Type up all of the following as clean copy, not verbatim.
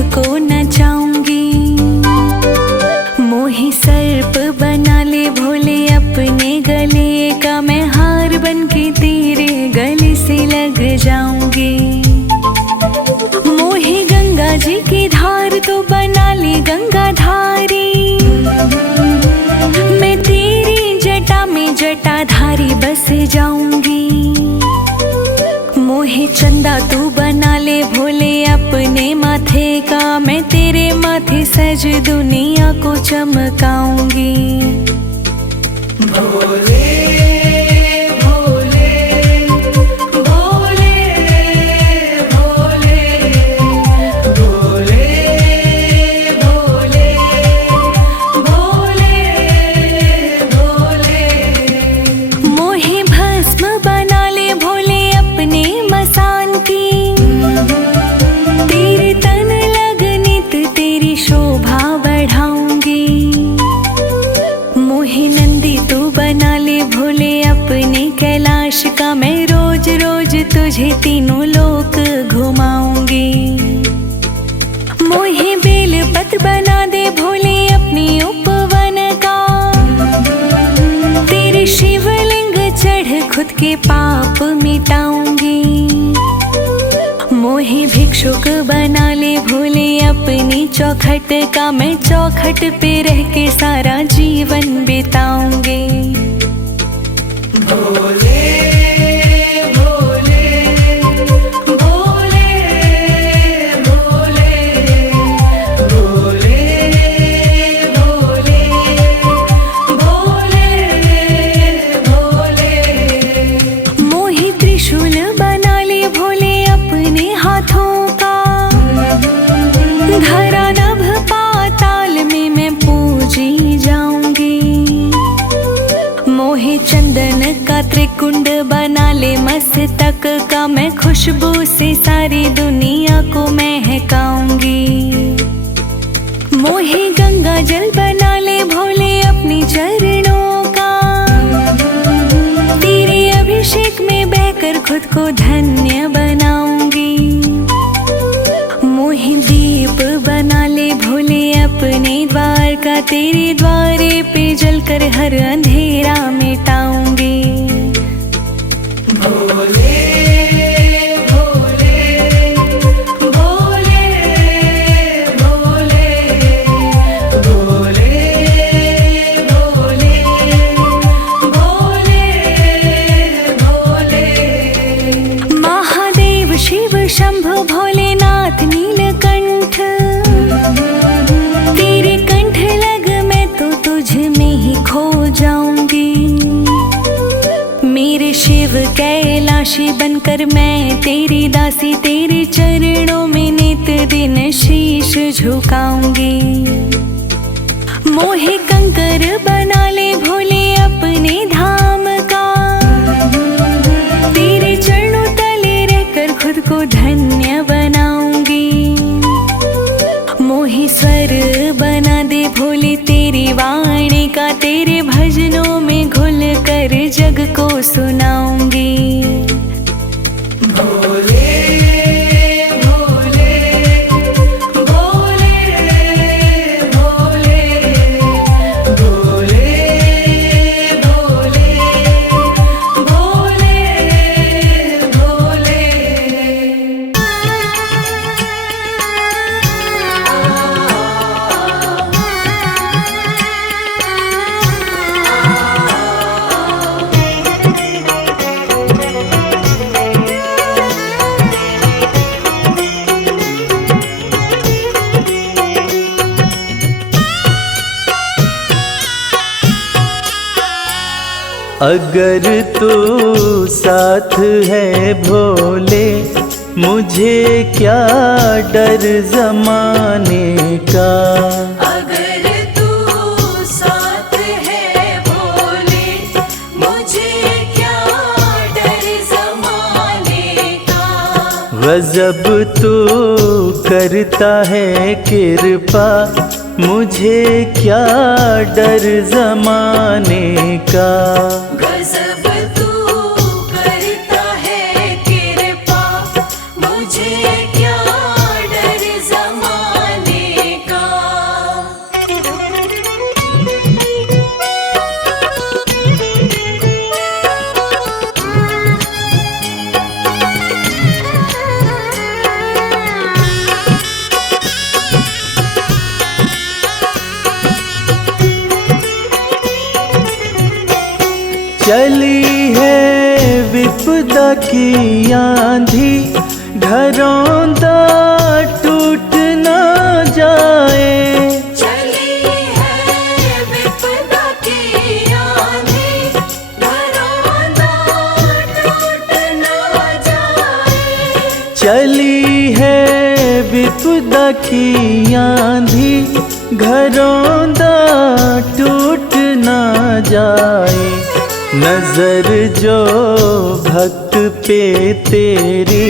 तुझको नचाऊंगी। मोहे सर्प बना ले भोले अपने गले का, मैं हार बन के तेरे गले से लग जाऊंगी। मोहे गंगा जी की धार तो बना ले गंगाधारी, मैं तेरी जटा में जटाधारी बस जाऊंगी। मोहे चंदा तू बना ले भोले अपने माथे का, मैं तेरे माथे सज दुनिया को चमकाऊंगी। भोले का, मैं रोज रोज तुझे तीनों लोक घुमाऊंगी। मोहे बेल पत्र बना दे भोले अपनी उपवन का, तेरे शिवलिंग चढ़ खुद के पाप मिटाऊंगी। मोहे भिक्षुक बना ले भोले अपनी चौखट का, मैं चौखट पे रह के सारा जीवन बिताऊंगी। भोले चंदन का त्रिकुंड बना ले मस्तक का, मैं खुशबू से सारी दुनिया को महकाऊंगी। मोहे गंगा जल बना ले भोले अपनी चरणों का, तेरे अभिषेक में बहकर खुद को धन्य बनाऊंगी। मोहे दीप बना ले भोले अपने द्वार का, तेरे द्वारे पे जलकर हर अंधेरा मिटाऊंगी। भोले महादेव शिव शंभु भोलेनाथ नीलकंठ, तेरे कंठ लग मैं तो तुझ में ही खो जाऊंगी। मेरे शिव कैलाशी बनकर मैं तेरी दासी, तेरे चरणों में नित दिन शीश झुकाऊंगी। मोहे कंकर बना ले भोले अपने धाम का, तेरे चरणों तले रहकर खुद को धन्य बनाऊंगी। मोहे स्वर बना दे भोले तेरी वाणी का, तेरे भजनों में घुल कर जग को सुनाऊंगी। भोले अगर तू साथ है भोले, मुझे क्या डर जमाने का। अगर तू साथ है भोले, मुझे क्या डर जमाने का। गजब तू करता है कृपा, मुझे क्या डर जमाने का। गजब तू करता है कृपा, मुझे क्या डर जमाने चली है विपदा की आंधी, घरौंदा टूट न जाए। चली है विपदा की आंधी, घरौंदा टूट न जाए। चली है विपदा की आंधी, घरौंदा टूट न जाए। नजर जो भक्त पे तेरी,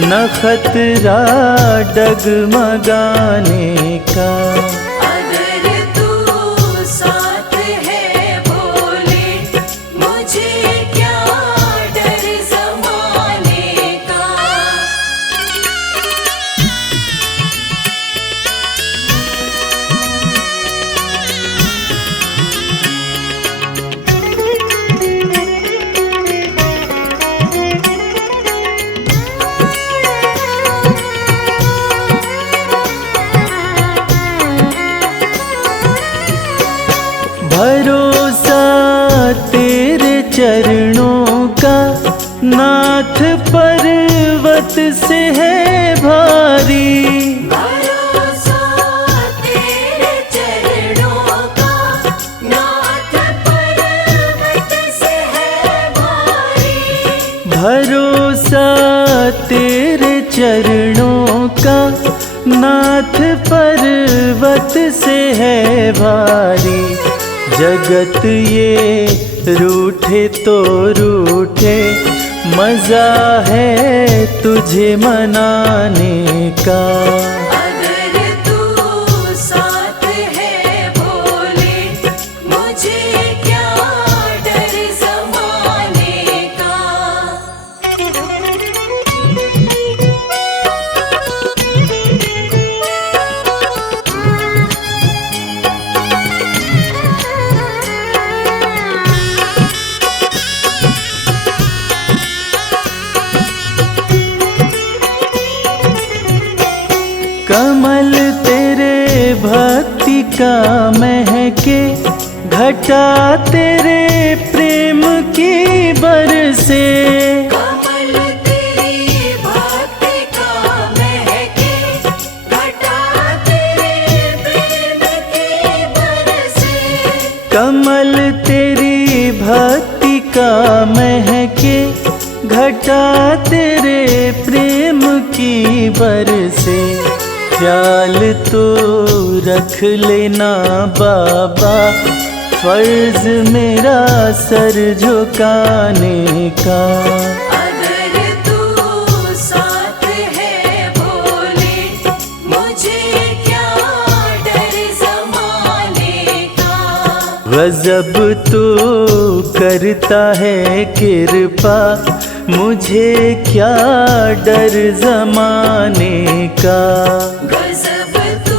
न खतरा डगमगाने का। अगर तू साथ है भोले, मुझे क्या डर ज़माने का। भरोसा तेरे चरणों का, नाथ पर्वत से है भारी। भरोसा तेरे चरणों का, नाथ पर्वत से है भारी। भरोसा तेरे चरणों का, नाथ पर्वत से है भारी। जगत ये रूठे तो रूठे, मजा है तुझे मनाने का। अगर तू साथ है भोले, मुझे क्या डर ज़माने का। कमल तेरे भक्ति का महके, घटा तेरे प्रेम की बरसे। कमल तेरी भक्ति का महके, घटा तेरे प्रेम की बरसे। कमल तेरी भक्ति का महके, घटा तेरे प्रेम की बरसे। ख्याल तो रख लेना बाबा, फर्ज मेरा सर झुकाने का। अगर तू साथ है भोले, मुझे क्या डर ज़माने का। गजब तो करता है कृपा, मुझे क्या डर जमाने का। गजब तू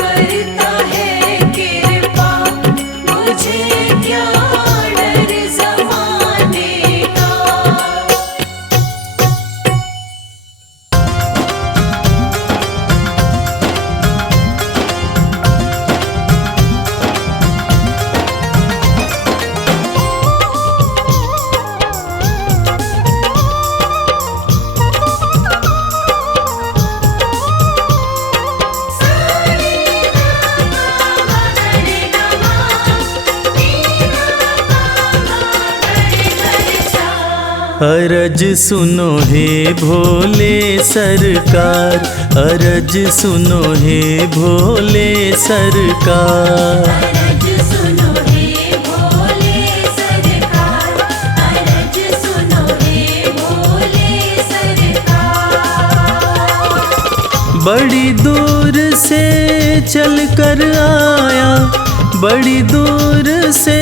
करता है कृपा, मुझे क्या डर ज़माने का। अरज सुनो हे भोले सरकार, अरज सुनो हे भोले सरकार। अरज सुनो हे भोले सरकार, अरज सुनो हे भोले सरकार। बड़ी दूर से चल कर आया, बड़ी दूर से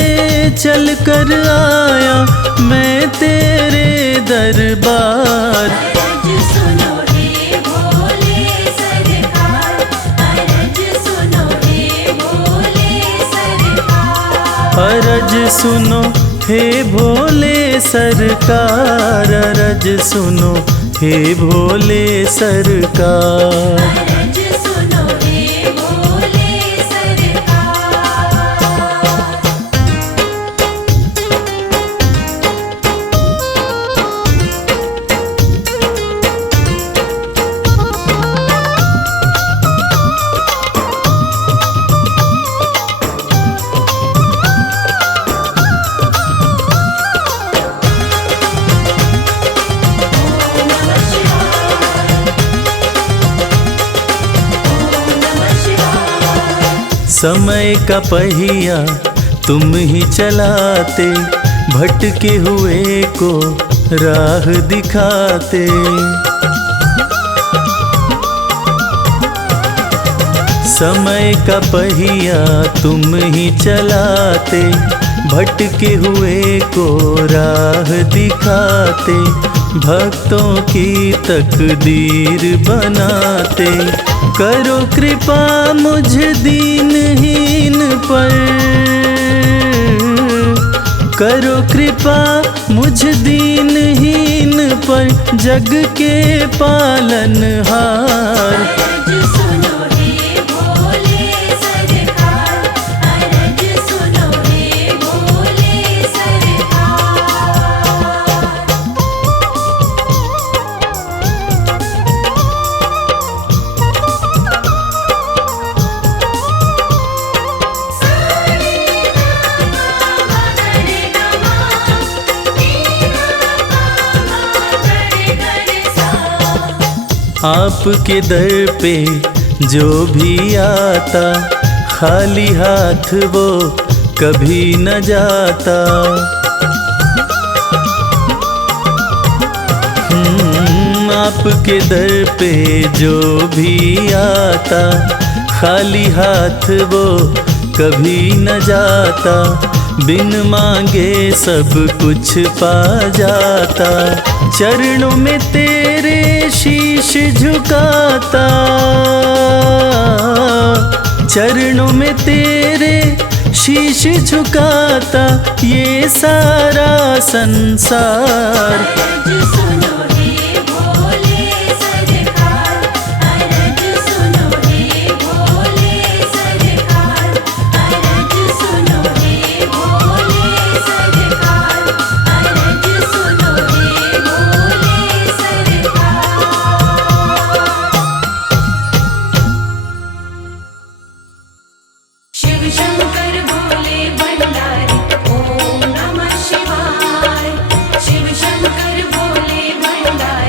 चल कर आया मैं तेरे दरबार। अरज सुनो हे भोले सरकार, अरज सुनो हे भोले सरकार। अरज सुनो हे भोले सरकार, अरज सुनो हे भोले सरकार। अरज सुनो हे भोले सरकार। समय का पहिया तुम ही चलाते, भटके हुए को राह दिखाते। समय का पहिया तुम ही चलाते, भटके हुए को राह दिखाते। भक्तों की तकदीर बनाते, करो कृपा मुझ दीनहीन पर, करो कृपा मुझ दीनहीन पर, जग के पालनहार। आपके दर पे जो भी आता, खाली हाथ वो कभी न जाता। आपके दर पे जो भी आता, खाली हाथ वो कभी न जाता। बिन मांगे सब कुछ पा जाता, चरणों में तेरे शीश झुकाता, चरणों में तेरे शीश झुकाता, ये सारा संसार। शंकर भोले भंडारी ओम नमः शिवाय। शिव शंकर भोले भंडारी।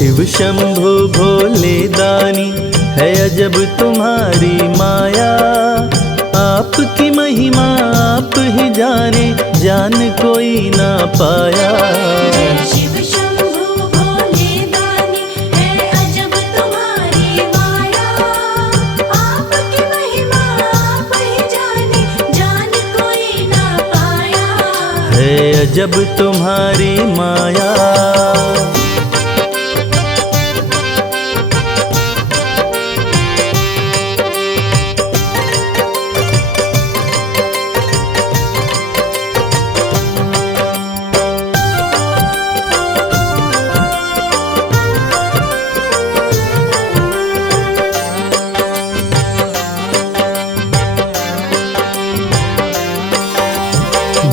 शिव शंभु भोले दानी है अजब तुम्हारी माया। आपकी महिमा आप ही जाने, जान कोई ना पाया। शिव शंभु भोले दानी है अजब तुम्हारी माया। आपकी महिमा आप ही जाने, जान कोई ना पाया। है अजब तुम्हारी माया।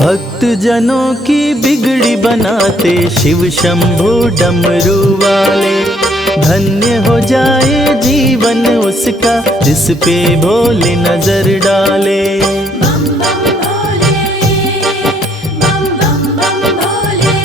भक्त जनों की बिगड़ी बनाते शिव शंभु डमरू वाले। धन्य हो जाए जीवन उसका जिस पे भोले नजर डाले। बम बम भोले, बम बम बम भोले।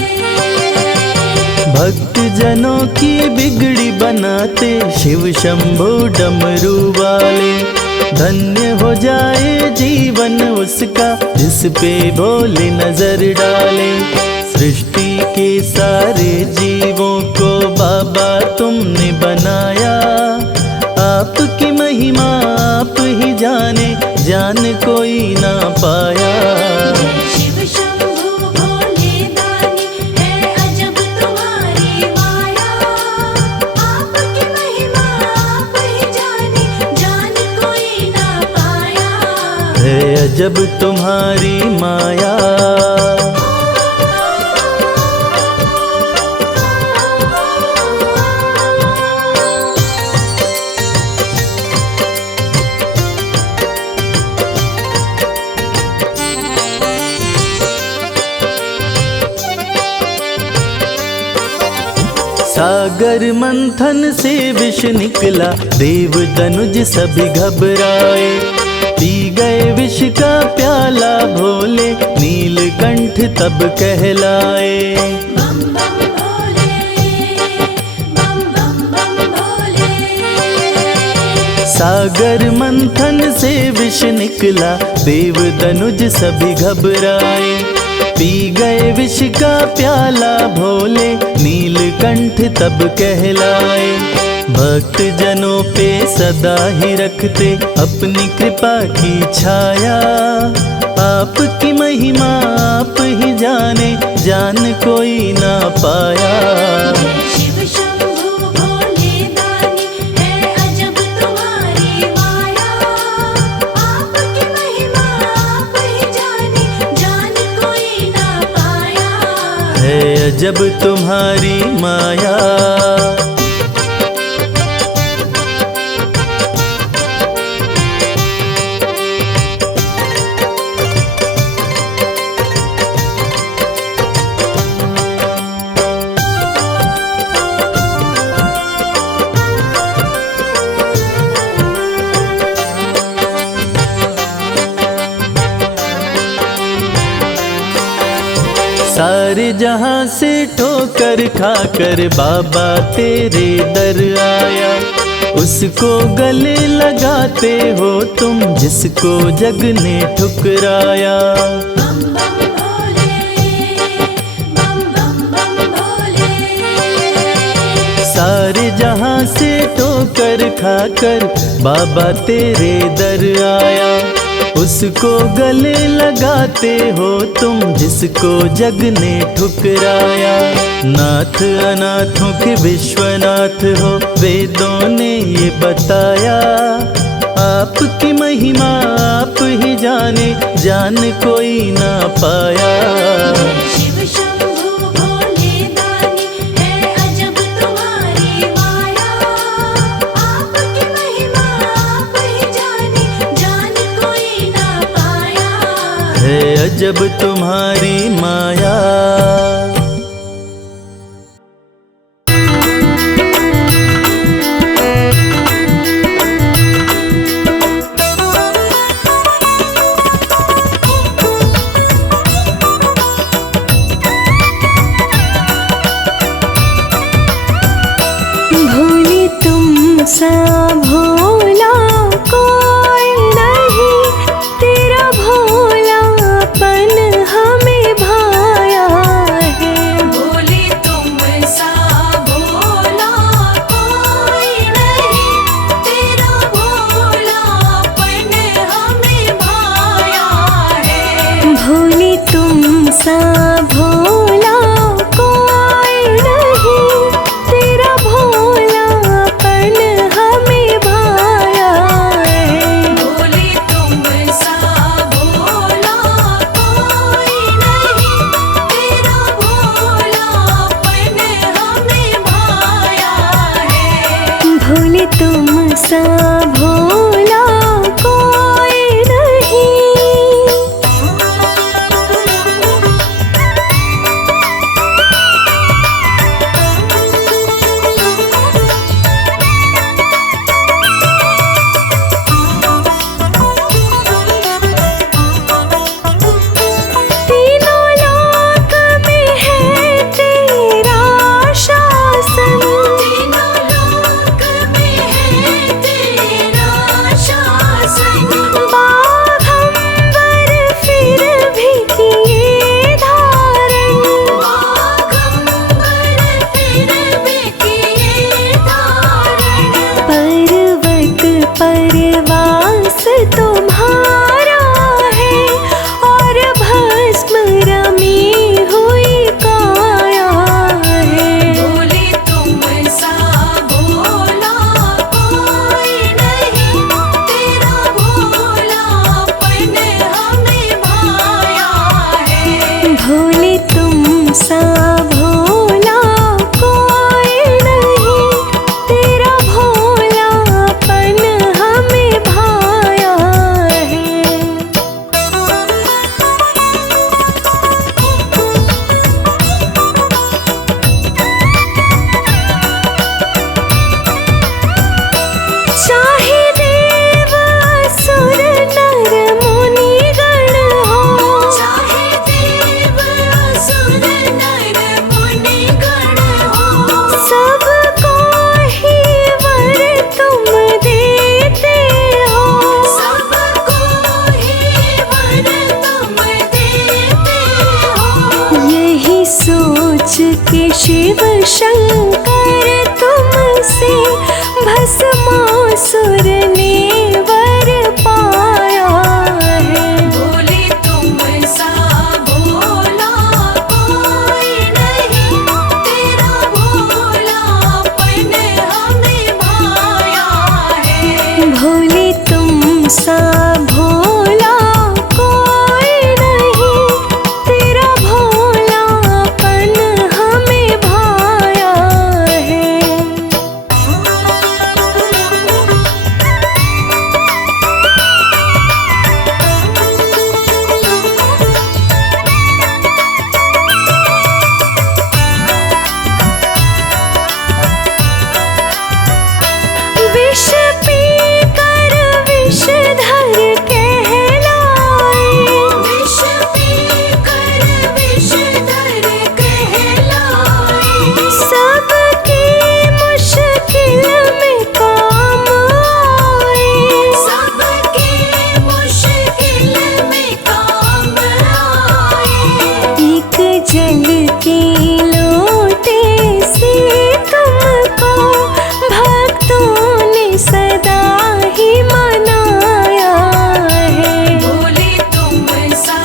भक्त जनों की बिगड़ी बनाते शिव शंभु डमरू वाले। धन्य हो जाए जीवन उसका जिस पे भोले नजर डाले। सृष्टि के सारे जीवों को बाबा तुमने बनाया। आपकी महिमा आप ही जाने, जान कोई ना पाया। शिव शंभु भोले दानी है अजब तुम्हारी माया। आपकी महिमा आप ही जाने, जान कोई ना पाया। है अजब तुम्हारी माया। सागर मंथन से विष निकला, देव दनुज सभी घबराए। पी गए विष का प्याला भोले, नीलकंठ तब कहलाए। बम बम भोले, बम बम बम भोले। सागर मंथन से विष निकला, देव दनुज सभी घबराए। पी गए विष का प्याला भोले, नीलकंठ तब कहलाए। भक्त जनों पे सदा ही रखते अपनी कृपा की छाया। आपकी महिमा आप ही जाने, जान कोई ना पाया। शिव शंभु भोले दानी है अजब तुम्हारी माया। आपकी महिमा आप ही जाने, जान कोई ना पाया। है अजब तुम्हारी माया। सारे जहां से ठोकर खाकर बाबा तेरे दर आया। उसको गले लगाते हो तुम जिसको जग ने ठुकराया। बम बम भोले, बम बम बम भोले। सारे जहां से ठोकर खाकर बाबा तेरे दर आया। उसको गले लगाते हो तुम जिसको जग ने ठुकराया। नाथ अनाथों के विश्वनाथ हो, वेदों ने ये बताया। आपकी महिमा आप ही जाने, जान कोई ना पाया। शिव शंभु भोले दानी है अजब तुम्हारी माया। आपकी महिमा आप ही जाने, जान कोई ना पाया। है अजब तुम्हारी माया। सा भोला कोई नहीं, तेरा भोलापन हमें भाया है। भोले तुम सा भोला कोई नहीं, तेरा भोलापन हमें भाया है। भोले तुम सा भोला कोई नहीं, तेरा भोलापन हमें भाया है। भोले तुम सा भोला कोई नहीं, तेरा भोलापन हमें भाया है। भोले तुम सा भोला कोई नहीं। तीनों लोक में है तेरा शासन, तीनों लोक में है तेरा शासन। बाघंबर फिर भी किए धारण, बाघंबर फिर भी किए धारण। पर्वत परवास तुम्हारा है, और भस्म रमी हुई काया है। भोले तुम सा भोला कोई नहीं, तेरा भोलापन हमें भाया है। भोले तुम सा भोला कोई नहीं, तेरा भोलापन हमें भाया है। चाहे देव असुर नर मुनि गण हो, चाहे देव असुर नर मुनि गण हो, सबको ही वर तुम देते हो। सबको ही वर तुम देते हो। यही सोच के शिव शंकर तुमसे भस्मासुर ने वर पाया है। भोले तुम सा भोला कोई नहीं, तेरा भोलापन हमें भाया है। भोले तुम सा भोला कोई नहीं, तेरा भोलापन हमें भाया है। विष पीकर विषधर कहलाए, विष पीकर विषधर कहलाए। सबकी मुश्किल में काम आए। सबकी मुश्किल में काम आए। एक जल के लोटे से तुमको भक्तों ने सदा ही मनाया है। भोले तुम सा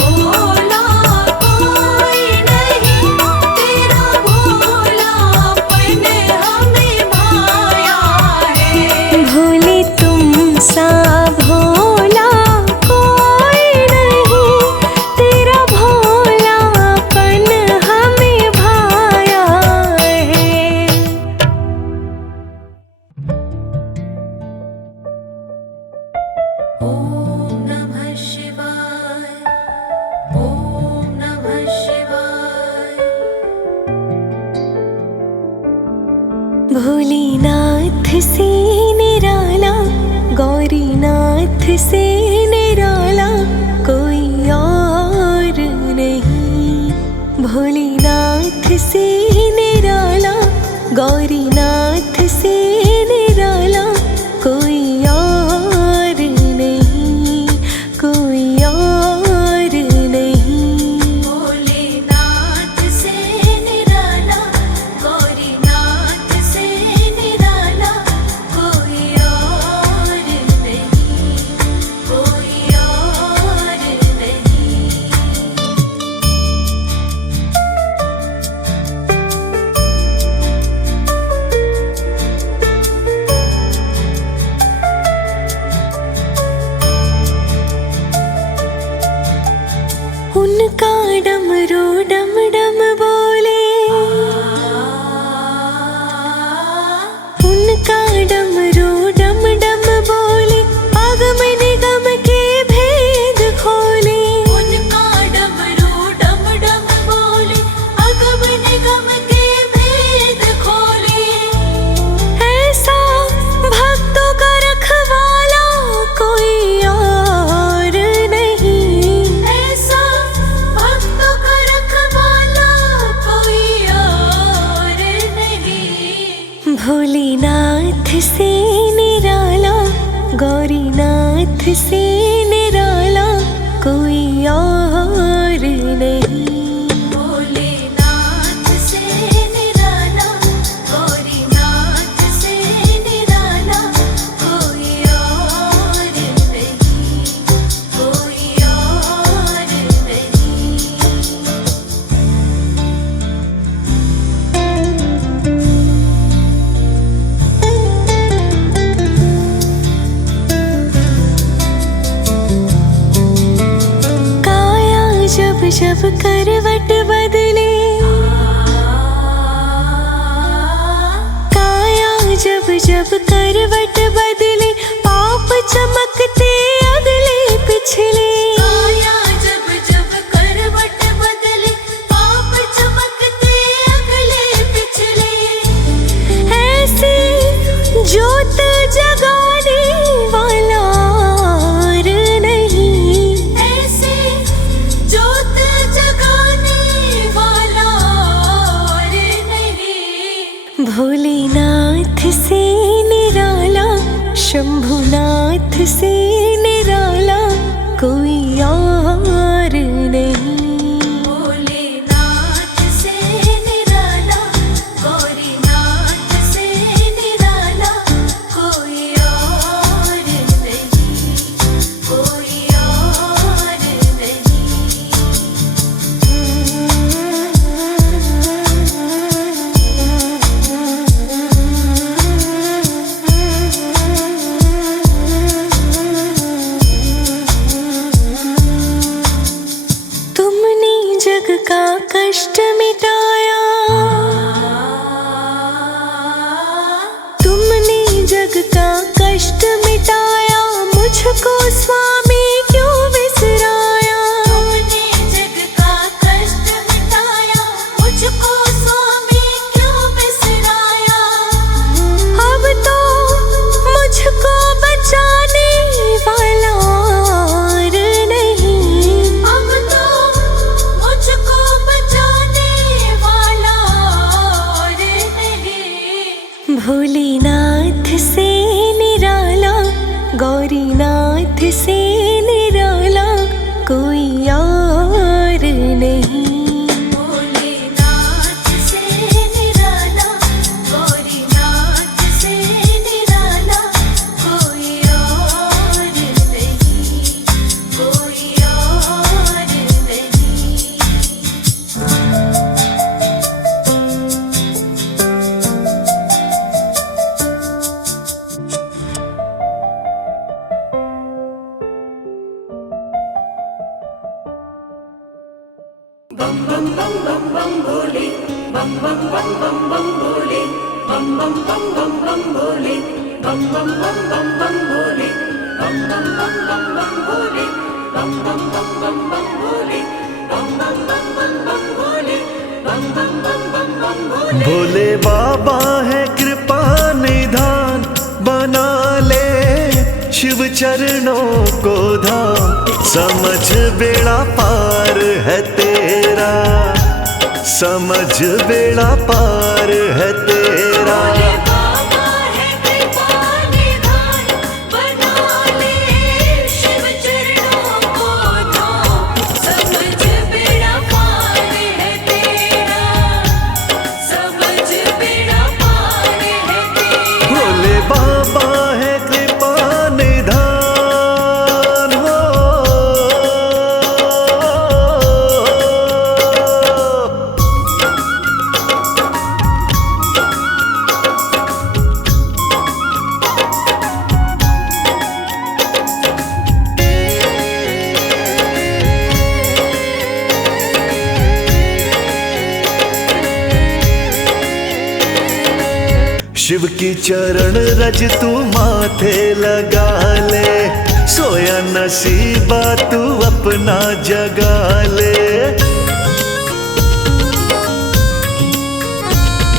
भोला कोई नहीं, तेरा भोलापन हमें भाया है। भोले तुम सा भोला कोई नहीं, तेरा भोलापन हमें भाया है। ओम नमः शिवाय, ओम नमः शिवाय। भोलेनाथ से निराला, गौरीनाथ से निराला कोई और नहीं। भोलेनाथ से निराला, गौरीनाथ से निराला से निराला कोई और नहीं। भोलेनाथ से निराला, गौरीनाथ से निराला कोई और नहीं, कोई और नहीं। काया जब जब करवट बदले, काया जब जब करवट बदले, पाप चमकते अगले पिछले। काया जब जब करवट बदले, पाप चमकते अगले पिछले। ऐसी ज्योत जगाने वाला और नहीं, ऐसे ज्योत जगाने वाला और नहीं। भोलेनाथ से निराला, शंभुनाथ से निराला कोई और नहीं। भोलेनाथ से निराला, गौरीनाथ से निराला कोई और नहीं, कोई और नहीं। तुमने जग का कष्ट मिटाया, तुमने जग का कष्ट मिटाया, मुझको स्वामी क्यों बिसराया। तुमने जग का कष्ट मिटाया, मुझको स्वामी क्यों बिसराया। अब तो मुझको बचाने वाला और नहीं। अब तो मुझको बचाने वाला और नहीं। भोलेनाथ से निराला, गौरीनाथ से निराला कोई और नहीं। भोलेनाथ से निराला, गौरीनाथ से निराला कोई और नहीं, कोई और नहीं। भोले बाबा है कृपा निधान, बना ले शिव चरणों को धाम। समझ बेड़ा पार है तेरा, समझ बेड़ा पार है तेरा। भोले बाबा है कृपा निधान, बना ले शिव चरणों को धाम। समझ बेड़ा पार है तेरा, समझ बेड़ा पार है तेरा। भोले बाबा है कृपा निधान हो। शिव की चरण रज तू माथे लगा ले, सोया नसीबा तू अपना जगा ले।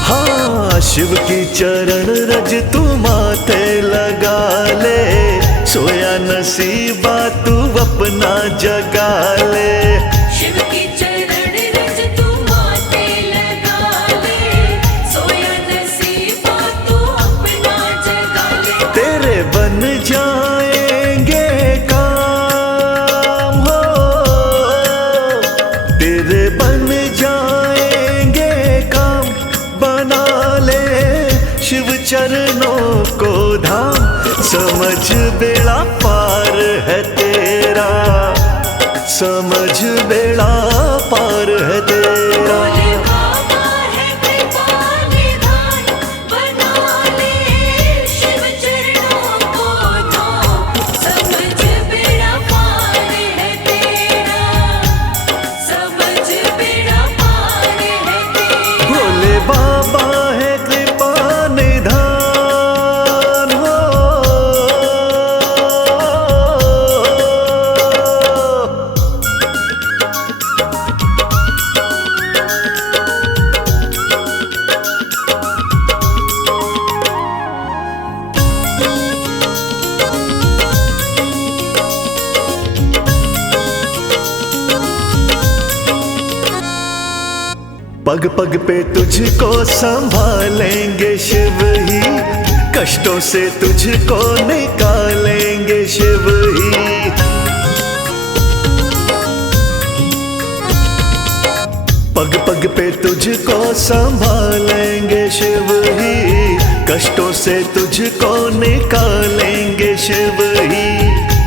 हाँ, शिव की चरण रज तू माथे लगा ले, सोया नसीबा तू अपना जगा ले। शिव की चरण रज तू माथे लगा ले, सोया नसीबा तू अपना जगा ले। तेरे बन जाएंगे तेरा, समझ बेड़ा पार है तेरा। भोले बाबा है कृपा निधान, बना ले शिव चरणों को धाम, समझ बेड़ा पार है तेरा, समझ बेड़ा पार है तेरा। भोले बाबा है कृपा निधान हो। पग पग पे तुझको संभालेंगे शिव ही, कष्टों से तुझको निकालेंगे शिव ही। पग पग पे तुझको संभालेंगे शिव ही, कष्टों से तुझको निकालेंगे शिव ही।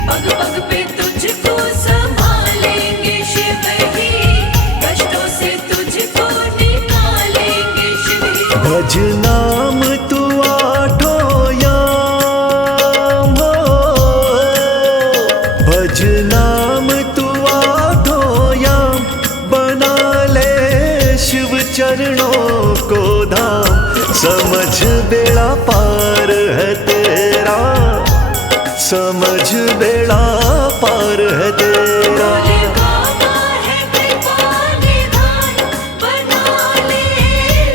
पग पग पे तुझको संभालेंगे शिव ही, कष्टों से तुझको निकालेंगे शिव ही। भज नाम तू आठों याम हो, भज नाम तू आठों याम, बना ले शिव चरणों को धाम, समझ बेड़ा पार है तेरा, समझ बेड़ा पार है तेरा। भोले बाबा है कृपा निधान, बना ले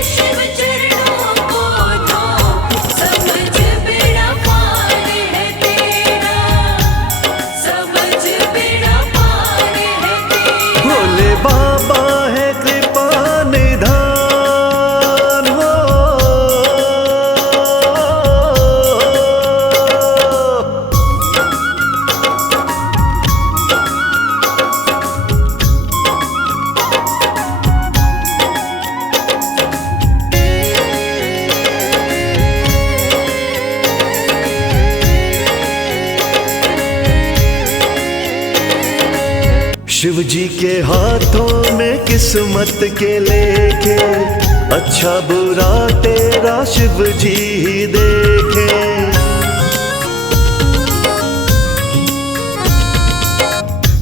शिव चरणों को धाम, समझ बेड़ा पार है तेरा, समझ बेड़ा पार है तेरा। भोले बाबा है कृपा निधान हो। शिव जी के हाथों में किस्मत के लेखे, अच्छा बुरा तेरा शिव जी ही देखे।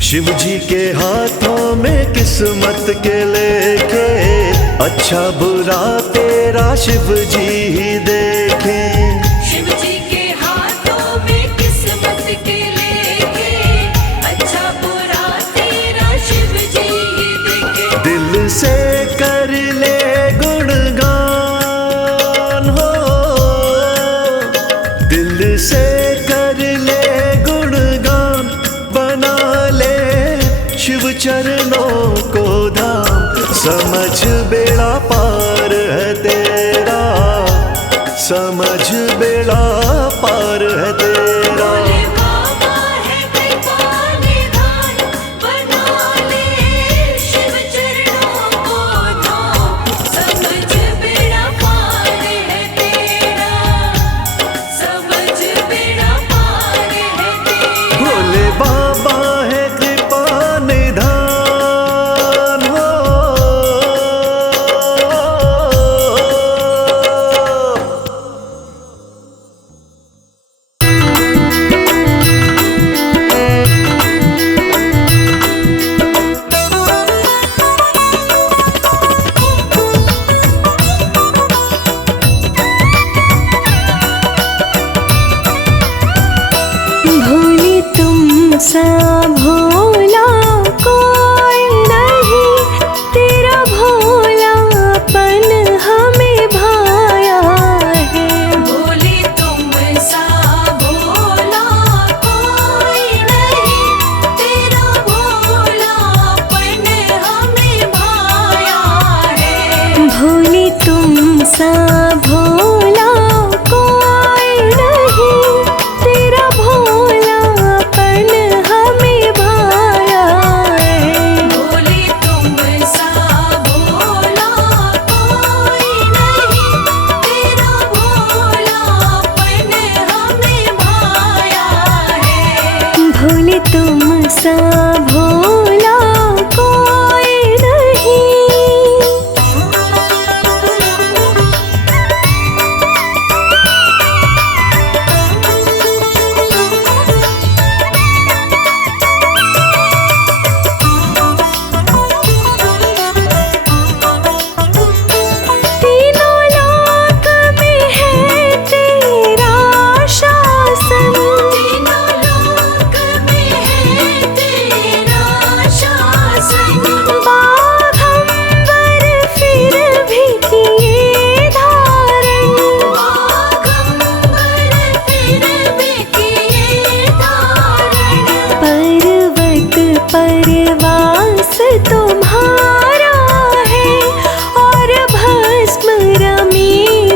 शिव जी के हाथों में किस्मत के लेखे, अच्छा बुरा तेरा शिव जी ही देखे। शिव जी के हाथों में किस्मत के लेके, अच्छा बुरा तेरा शिव जी ही देखे। दिल से कर ले गुणगान हो, दिल से कर ले गुणगान, बना ले शिव चरणों को धाम, समझ बेड़ा पार है तेरा, समझ बेड़ा पार है तेरा। भोले बाबा है कृपा निधान, बना ले शिव चरणों को धाम, समझ बेड़ा पार है तेरा, समझ बेड़ा पार है तेरा। भोले बाबा है कृपा निधान हो। भोले तुम सा भोला कोई नहीं, तेरा भोलापन हमें भाया है। भोले तुम सा भोला कोई नहीं, तेरा भोलापन हमें भाया है। भोले तुम सा भोला कोई नहीं, तेरा भोलापन हमें भाया सा भोला कोई नहीं। तीनों लोक में है तेरा शासन, तीनों लोक में है तेरा शासन। बाघंबर फिर भी किए धारण, बाघंबर फिर भी किए धारण। पर्वत परवास तुम्हारा है और भस्म रमी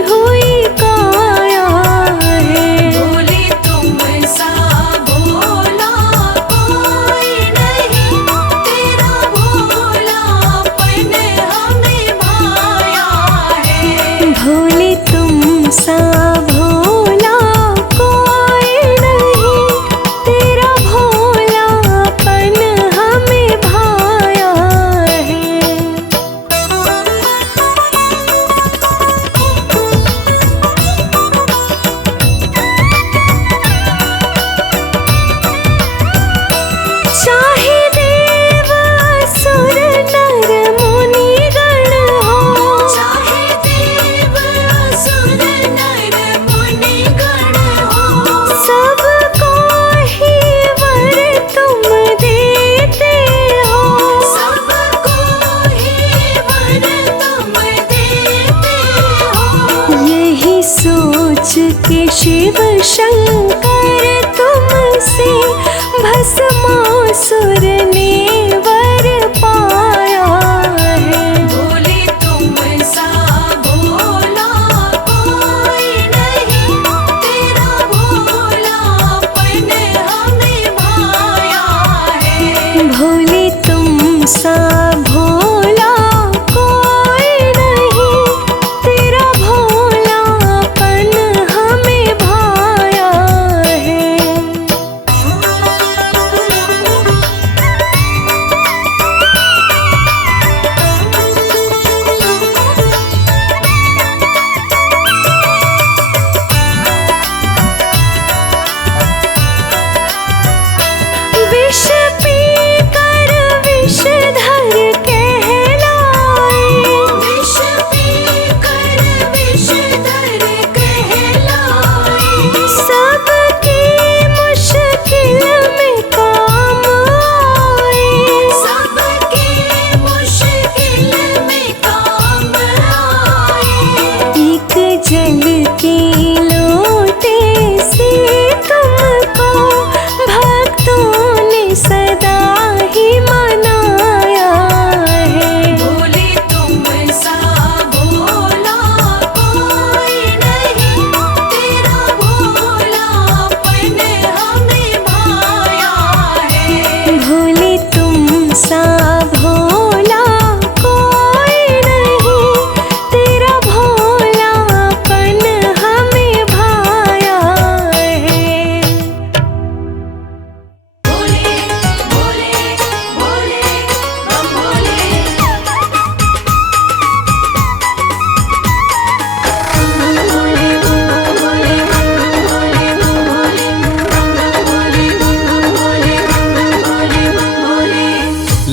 हुई काया है। भोले तुम सा भोला कोई नहीं, तेरा भोलापन हमें भाया है। भोले तुम सा भोला कोई नहीं, तेरा भोलापन हमें भाया है। चाहे देव असुर नर मुनि गण हो, चाहे देव असुर नर मुनि गण हो। सबको ही वर तुम देते हो। सबको ही वर तुम देते हो। यही सोच के शिव शंकर तुमसे भस्मासुर ने वर पाया है। भोले तुम सा भोला कोई नहीं, तेरा भोलापन हमें भाया है। भोले तुम सा भोला कोई नहीं, तेरा भोलापन हमें भाया है। विष पी कर विषधर कहलाए, विष पी कर विषधर कहलाए। सबकी मुश्किल में काम आए। सबकी मुश्किल में काम आए। एक जल के लोटे से तुमको भक्तों ने सदा ही मनाया है। भोले तुम सा भोला कोई नहीं, तेरा भोलापन हमें भाया है। भोले तुम सा भोला कोई नहीं, तेरा भोलापन हमें भाया है। भोले भोले भोले हम भोले।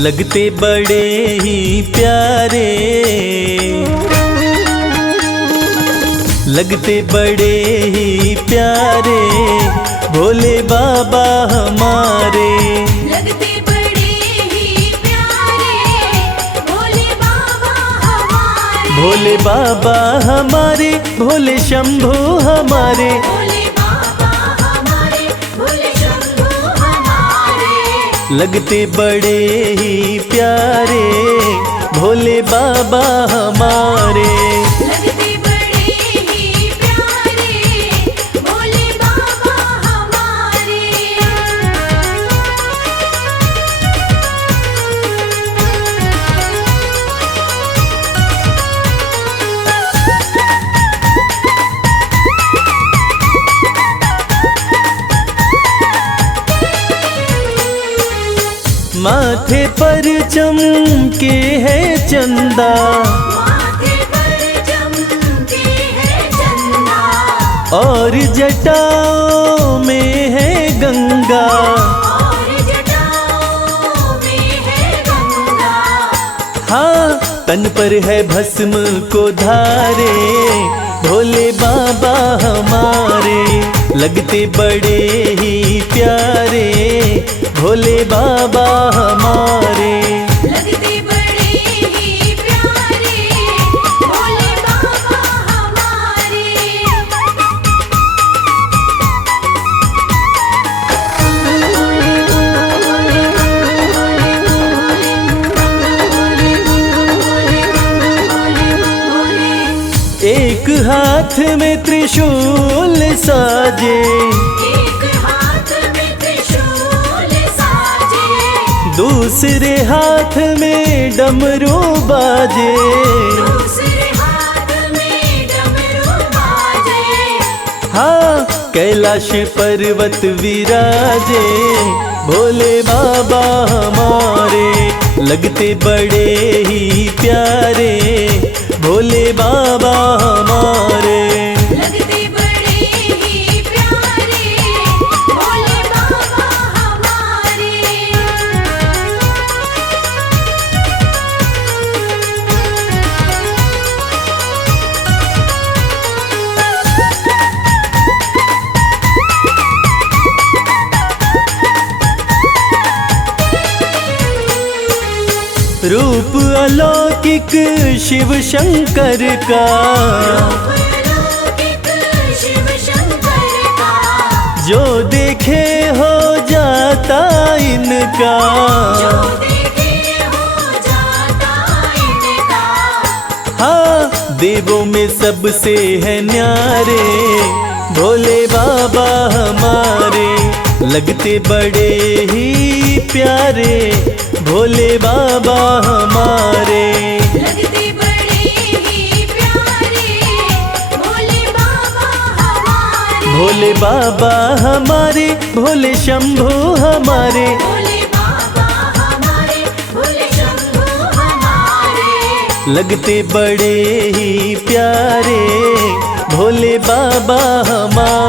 लगते बड़े ही प्यारे, लगते बड़े ही प्यारे भोले बाबा हमारे। लगते बड़े ही प्यारे भोले बाबा हमारे। भोले बाबा हमारे, भोले शंभू हमारे। भोले बाबा हमारे, भोले शंभू हमारे। लगते बड़े ही प्यारे भोले बाबा हमारे। लगते बड़े ही प्यारे भोले बाबा हमारे। माथे पर चमके है चंदा, माथे पर चमके है चंदा, और जटाओं में है गंगा। और जटाओं में है गंगा। हाँ, तन पर है भस्म को धारे, भोले बाबा हमारे लगते बड़े ही प्यारे, भोले बाबा हमारे। लगते बड़े ही प्यारे, भोले बाबा हमारे। एक हाथ में त्रिशूल साजे, एक हाथ में त्रिशूल साजे, दूसरे हाथ में डमरू बाजे। दूसरे हाथ में डमरू बाजे। हाँ, कैलाश पर्वत विराजे, भोले बाबा हमारे लगते बड़े ही प्यारे, भोले बाबा हमारे। लगते बड़े ही प्यारे, भोले बाबा हमारे। रूप अलौकिक शिव शंकर का, अलौकिक शिव शंकर का, जो देखे हो जाता इनका। जो देखे हो जाता इनका। हाँ, देवों में सबसे है न्यारे, भोले बाबा हमारे लगते बड़े ही प्यारे, भोले बाबा हमारे। लगते बड़े ही प्यारे, भोले बाबा हमारे। भोले बाबा हमारे, भोले शंभू हमारे, भोले बाबा हमारे, भोले शंभू हमारे। लगते बड़े ही प्यारे, भोले बाबा हमारे।